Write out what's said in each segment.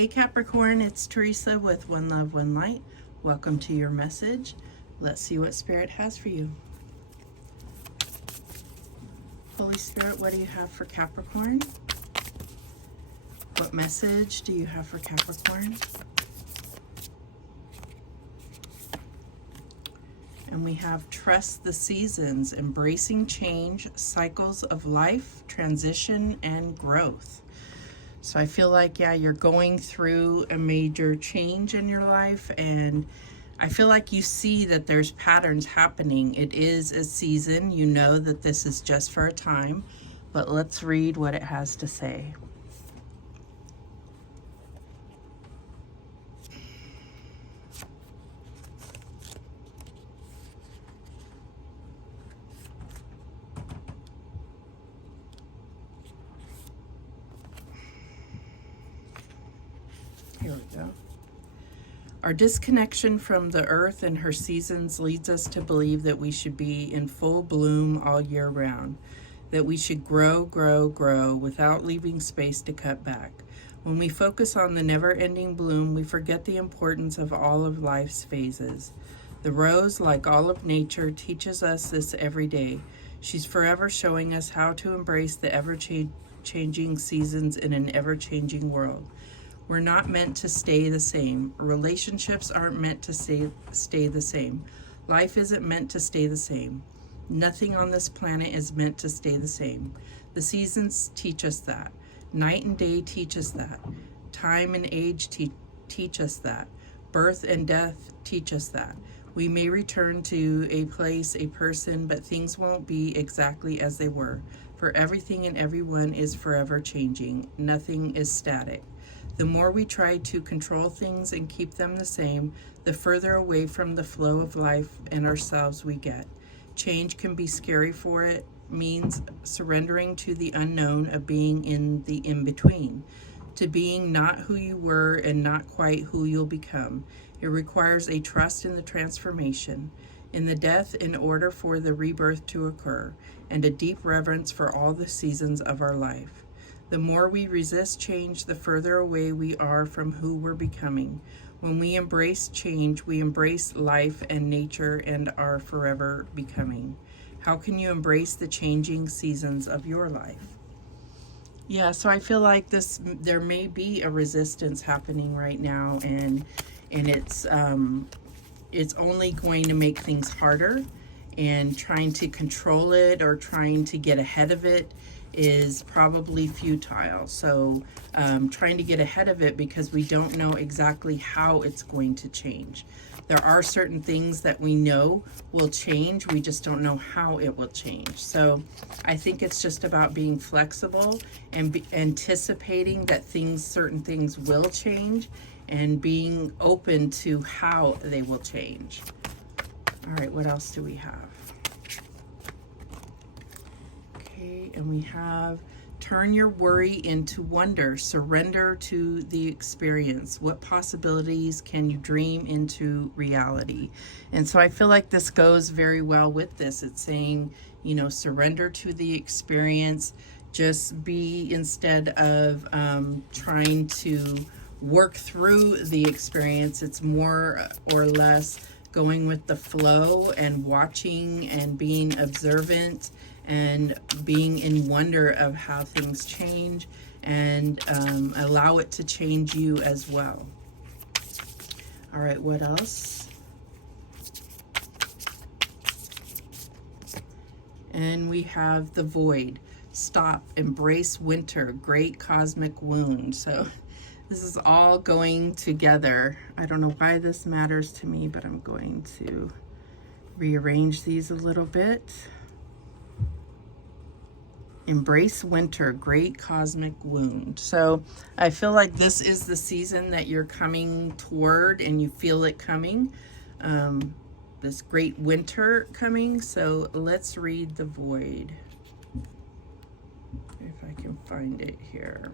Hey Capricorn, it's Teresa with One Love, One Light. Welcome to your message. Let's see what Spirit has for you. Holy Spirit, what do you have for Capricorn? What message do you have for Capricorn? And we have trust the seasons, embracing change, cycles of life, transition, and growth. So I feel like, yeah, you're going through a major change in your life, and I feel like you see that there's patterns happening. It is a season. You know that this is just for a time, but let's read what it has to say. Here we go. Our disconnection from the earth and her seasons leads us to believe that we should be in full bloom all year round, that we should grow, grow, grow without leaving space to cut back. When we focus on the never-ending bloom, we forget the importance of all of life's phases. The rose, like all of nature, teaches us this every day. She's forever showing us how to embrace the ever-changing seasons in an ever-changing world. We're not meant to stay the same. Relationships aren't meant to stay the same. Life isn't meant to stay the same. Nothing on this planet is meant to stay the same. The seasons teach us that. Night and day teach us that. Time and age teach us that. Birth and death teach us that. We may return to a place, a person, but things won't be exactly as they were. For everything and everyone is forever changing. Nothing is static. The more we try to control things and keep them the same, the further away from the flow of life and ourselves we get. Change can be scary, for it means surrendering to the unknown of being in the in-between, to being not who you were and not quite who you'll become. It requires a trust in the transformation, in the death in order for the rebirth to occur, and a deep reverence for all the seasons of our life. The more we resist change, the further away we are from who we're becoming. When we embrace change, we embrace life and nature and are forever becoming. How can you embrace the changing seasons of your life? Yeah, so I feel like there may be a resistance happening right now, and it's only going to make things harder, and trying to control it or trying to get ahead of it is probably futile. So trying to get ahead of it, because we don't know exactly how it's going to change. There are certain things that we know will change, we just don't know how it will change. So I think it's just about being flexible and anticipating that certain things will change, and being open to how they will change. All right, what else do we have? And we have turn your worry into wonder, surrender to the experience. What possibilities can you dream into reality? And so I feel like this goes very well with this. It's saying, you know, surrender to the experience. Just be, instead of trying to work through the experience, it's more or less going with the flow and watching and being observant and being in wonder of how things change, and allow it to change you as well. All right, what else? And we have the void. Stop, embrace winter, great cosmic wound. So this is all going together. I don't know why this matters to me, but I'm going to rearrange these a little bit. Embrace winter, great cosmic wound. So I feel like this is the season that you're coming toward, and you feel it coming. This great winter coming. So let's read the void. If I can find it here.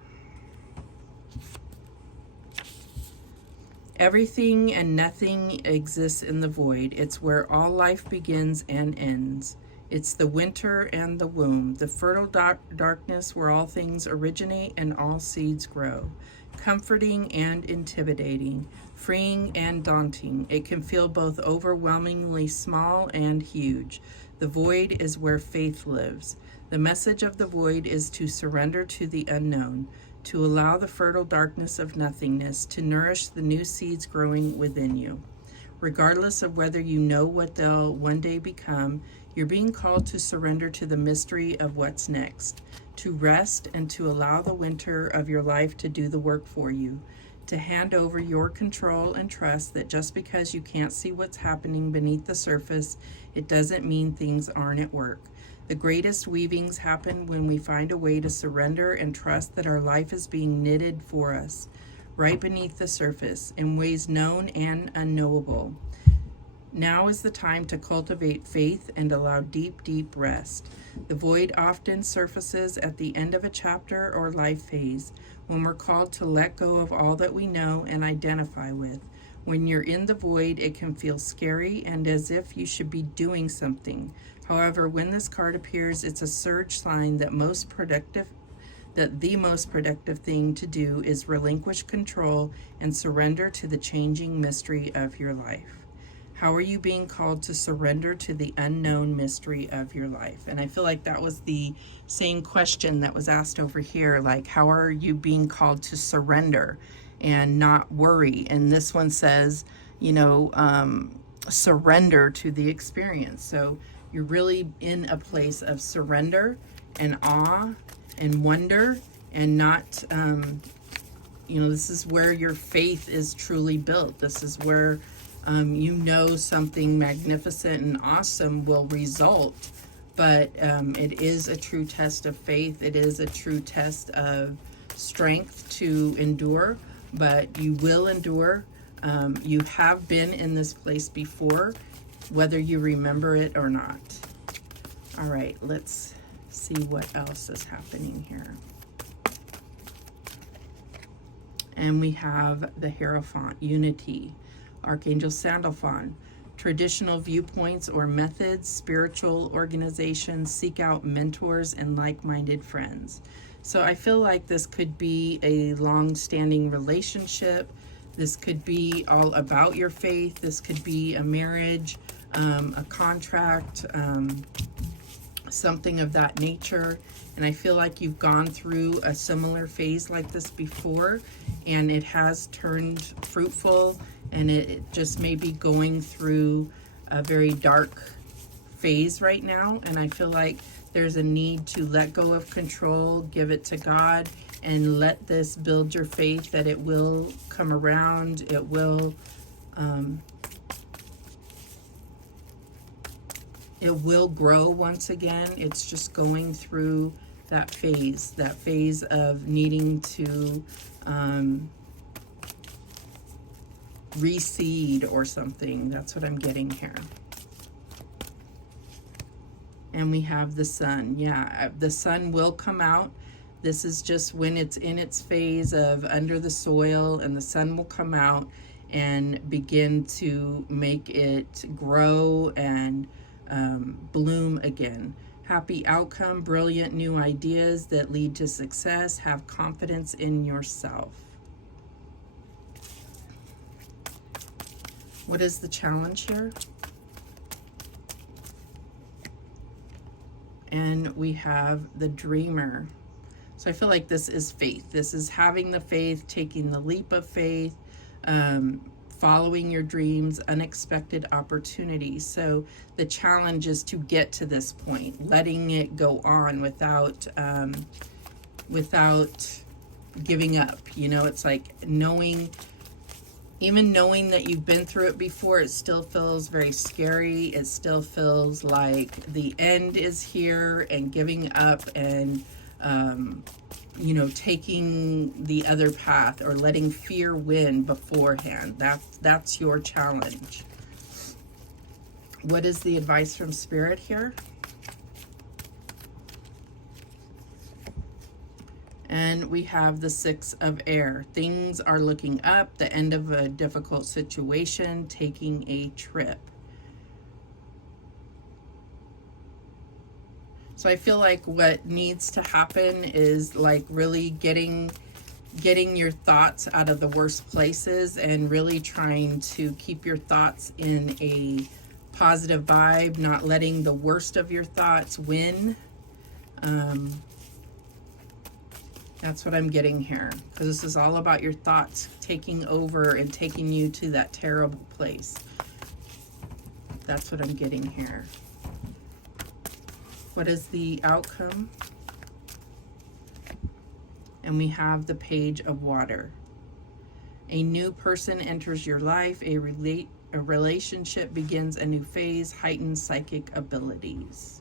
Everything and nothing exists in the void. It's where all life begins and ends. It's the winter and the womb, the fertile darkness where all things originate and all seeds grow. Comforting and intimidating, freeing and daunting. It can feel both overwhelmingly small and huge. The void is where faith lives. The message of the void is to surrender to the unknown, to allow the fertile darkness of nothingness to nourish the new seeds growing within you. Regardless of whether you know what they'll one day become, you're being called to surrender to the mystery of what's next, to rest and to allow the winter of your life to do the work for you, to hand over your control and trust that just because you can't see what's happening beneath the surface, it doesn't mean things aren't at work. The greatest weavings happen when we find a way to surrender and trust that our life is being knitted for us, right beneath the surface, in ways known and unknowable. Now is the time to cultivate faith and allow deep, deep rest. The void often surfaces at the end of a chapter or life phase, when we're called to let go of all that we know and identify with. When you're in the void, it can feel scary and as if you should be doing something. However, when this card appears, it's a surge sign that the most productive thing to do is relinquish control and surrender to the changing mystery of your life. How are you being called to surrender to the unknown mystery of your life? And I feel like that was the same question that was asked over here, like, how are you being called to surrender and not worry? And this one says, surrender to the experience. So you're really in a place of surrender and awe and wonder, and not, this is where your faith is truly built. This is where something magnificent and awesome will result, but it is a true test of faith. It is a true test of strength to endure, but you will endure. You have been in this place before, whether you remember it or not. All right, let's see what else is happening here. And we have the Hierophant, unity. Archangel Sandalphon, traditional viewpoints or methods, spiritual organizations, seek out mentors and like-minded friends. So I feel like this could be a long-standing relationship. This could be all about your faith. This could be a marriage, a contract, something of that nature. And I feel like you've gone through a similar phase like this before, and it has turned fruitful, and it just may be going through a very dark phase right now. And I feel like there's a need to let go of control, give it to God, and let this build your faith that it will come around. It will grow once again. It's just going through that phase of needing to reseed or something. That's what I'm getting here. And we have the sun. Yeah, the sun will come out. This is just when it's in its phase of under the soil, and the sun will come out and begin to make it grow and bloom again. Happy outcome, brilliant new ideas that lead to success. Have confidence in yourself. What is the challenge here? And we have the dreamer. So I feel like this is faith. This is having the faith, taking the leap of faith, following your dreams, unexpected opportunities. So the challenge is to get to this point, letting it go on without giving up. It's like even knowing that you've been through it before, it still feels very scary. It still feels like the end is here, and giving up and taking the other path, or letting fear win beforehand. That's your challenge. What is the advice from Spirit here? And we have the Six of Air. Things are looking up, the end of a difficult situation, taking a trip. So I feel like what needs to happen is like really getting your thoughts out of the worst places and really trying to keep your thoughts in a positive vibe, not letting the worst of your thoughts win. That's what I'm getting here, because this is all about your thoughts taking over and taking you to that terrible place. That's what I'm getting here. What is the outcome? And we have the Page of Water. A new person enters your life. A relationship begins a new phase. Heightened psychic abilities.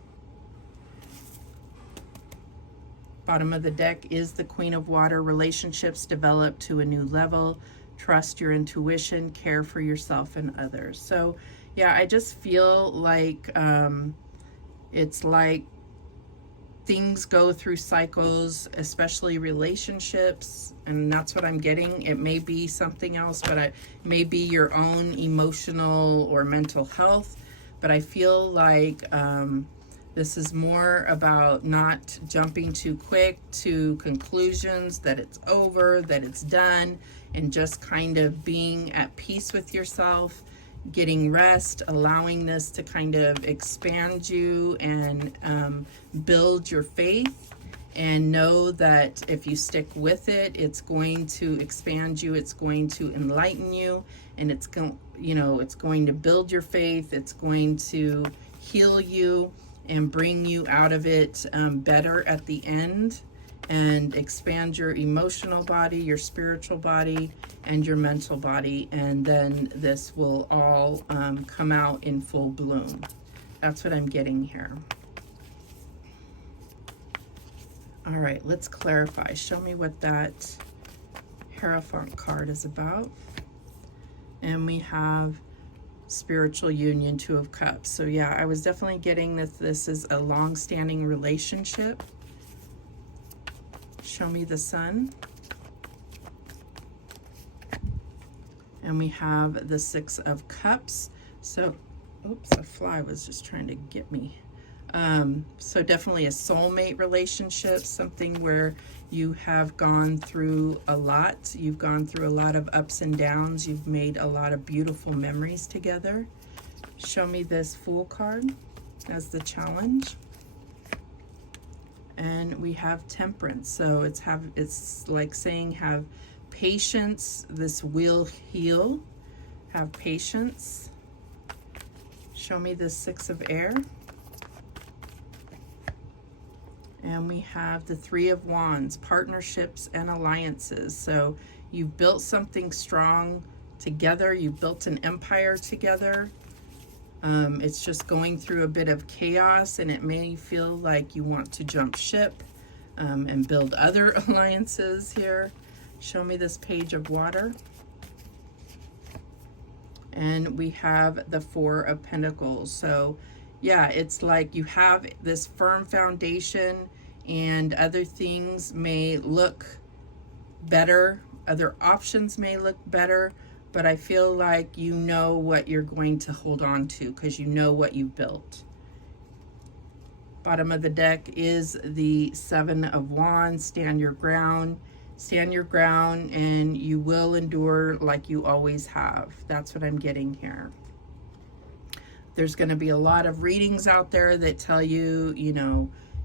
Bottom of the deck is the Queen of Water. Relationships develop to a new level. Trust your intuition. Care for yourself and others. So, yeah, I just feel like it's like things go through cycles, especially relationships, and that's what I'm getting. It may be something else, but it may be your own emotional or mental health. But I feel like this is more about not jumping too quick to conclusions, that it's over, that it's done, and just kind of being at peace with yourself, getting rest, allowing this to kind of expand you and build your faith, and know that if you stick with it, it's going to expand you, it's going to enlighten you, and it's going, it's going to build your faith, it's going to heal you and bring you out of it better at the end, and expand your emotional body, your spiritual body, and your mental body, and then this will all come out in full bloom. That's what I'm getting here. All right, let's clarify. Show me what that Hierophant card is about. And we have spiritual union, Two of Cups. So yeah, I was definitely getting that this is a long-standing relationship. Show me the Sun. And we have the Six of Cups. So, oops, a fly was just trying to get me. So definitely a soulmate relationship, something where you have gone through a lot. You've gone through a lot of ups and downs. You've made a lot of beautiful memories together. Show me this Fool card as the challenge. And we have Temperance. So it's like saying have patience. This will heal. Have patience. Show me the Six of Air. And we have the Three of Wands, partnerships and alliances. So you've built something strong together. You've built an empire together. It's just going through a bit of chaos, and it may feel like you want to jump ship and build other alliances here. Show me this Page of Water. And we have the Four of Pentacles. So yeah, it's like you have this firm foundation, and other things may look better, other options may look better, but I feel like you know what you're going to hold on to because you know what you built. Bottom of the deck is the Seven of Wands. Stand your ground. Stand your ground, and you will endure like you always have. That's what I'm getting here. There's going to be a lot of readings out there that tell you,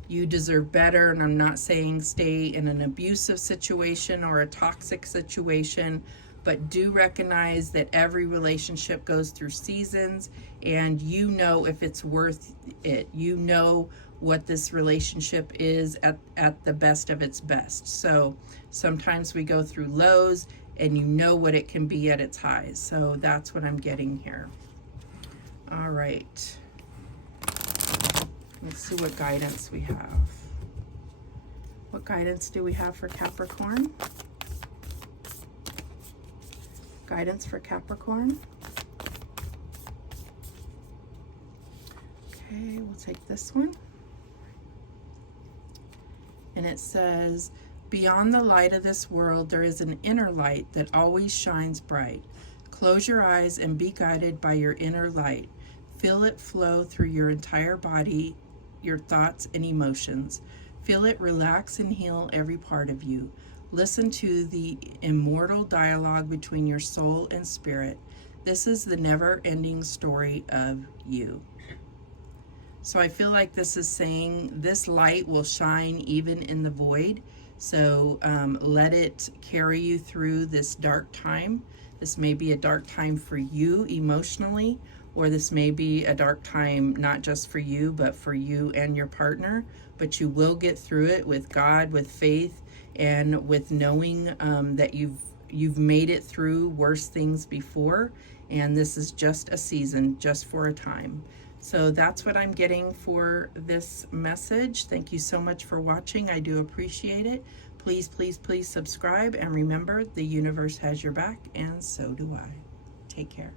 you deserve better. And I'm not saying stay in an abusive situation or a toxic situation, but do recognize that every relationship goes through seasons, and you know if it's worth it. You know what this relationship is at the best of its best. So sometimes we go through lows, and you know what it can be at its highs. So that's what I'm getting here. All right. Let's see what guidance we have. What guidance do we have for Capricorn? Guidance for Capricorn. Okay, we'll take this one. And it says, beyond the light of this world, there is an inner light that always shines bright. Close your eyes and be guided by your inner light. Feel it flow through your entire body your thoughts and emotions. Feel it relax and heal every part of you. Listen to the immortal dialogue between your soul and spirit. This is the never-ending story of you. So I feel like this is saying this light will shine even in the void. So let it carry you through this dark time. This may be a dark time for you emotionally, or this may be a dark time not just for you, but for you and your partner. But you will get through it with God, with faith, and with knowing that you've made it through worse things before, and this is just a season, just for a time. So that's what I'm getting for this message. Thank you so much for watching. I do appreciate it. Please, please, please subscribe, and remember, the universe has your back, and so do I. Take care.